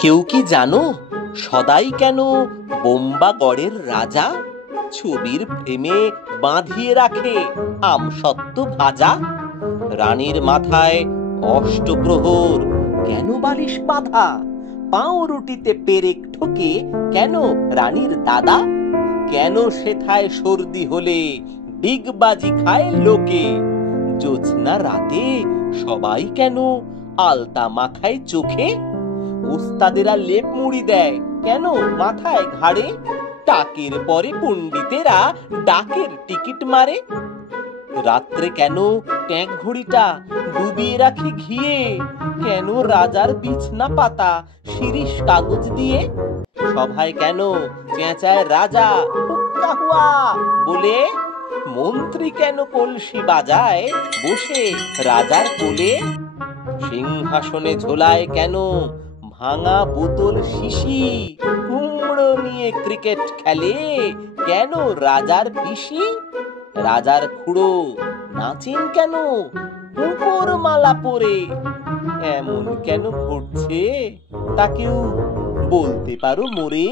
কেউ কি জানো সদাই কেন বোম্বাগড়ের রাজা ছবির ফ্রেমে বাঁধিয়ে রাখে আমসত্ত্ব ভাজা? রানীর মাথায় অষ্টপ্রহর কেন বালিশ বাঁধা? পাউরুটিতে পেরেক ঠোকে কেন রানীর দাদা? কেন সেথায় সর্দি হলে ডিগবাজি খায় লোকে? জ্যোৎস্না রাতে সবাই কেন আলতা মাখায় চোখে? ওস্তাদেরা লেপ মুড়ি দেয় কেন মাথায় ঘাড়ে? টাকের পরে পণ্ডিতেরা ডাকের টিকিট মারে। রাত্রে কেন ট্যাঁক ঘড়িটা ডুবিয়ে রাখে ঘিয়ে? কেন রাজার বিছনা পাতা শিরিষ কাগজ দিয়ে? সভায় কেন চেঁচায় রাজা হুক্কা হুয়া বলে? মন্ত্রী কেন কলসি বাজায় বসে রাজার কোলে? সিংহাসনে ঝোলায় কেন ভাঙা বোতল শিশি? কুমড়ো নিয়ে ক্রিকেট খেলে কেন রাজার পিসি? রাজার খুড়ো নাচেন কেন উপর মালা পরে? এমন কেন ঘটছে তা কেউ বলতে পারো মোরে?